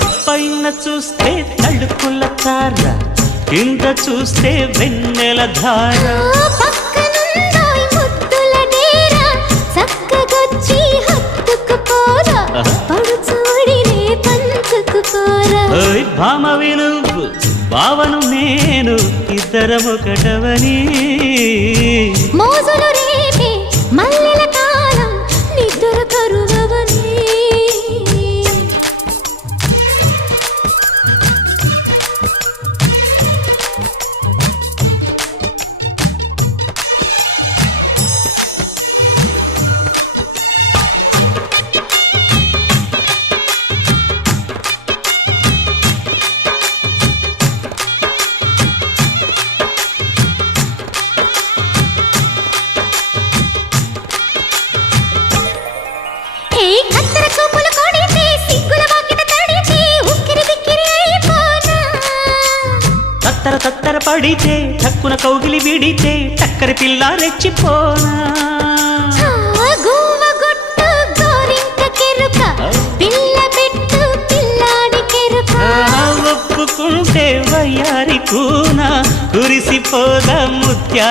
పైన చూస్తే తడుకుల తార, కింద చూస్తే వెన్నెల ధార. పక్కనుందోయ్ ముద్దుల డేరా, చక్కగొచ్చి హత్తుకుపోరా, పడుచూడినే పంచుకుపోరా. ఓయ్ భామ వినువ్వు, భావను నేను, ఇద్దరమొకటవని. మోజులు రేపే మల్లెల కాలం, నిద్ర కరువవని. తత్తర తత్తర పడితే టక్కున కౌగిలి విడితే టక్కరి పిల్ల రెచ్చిపోనా. ఒప్పుకుంటే వయ్యారి కూన కురిసిపోదా ముత్యా.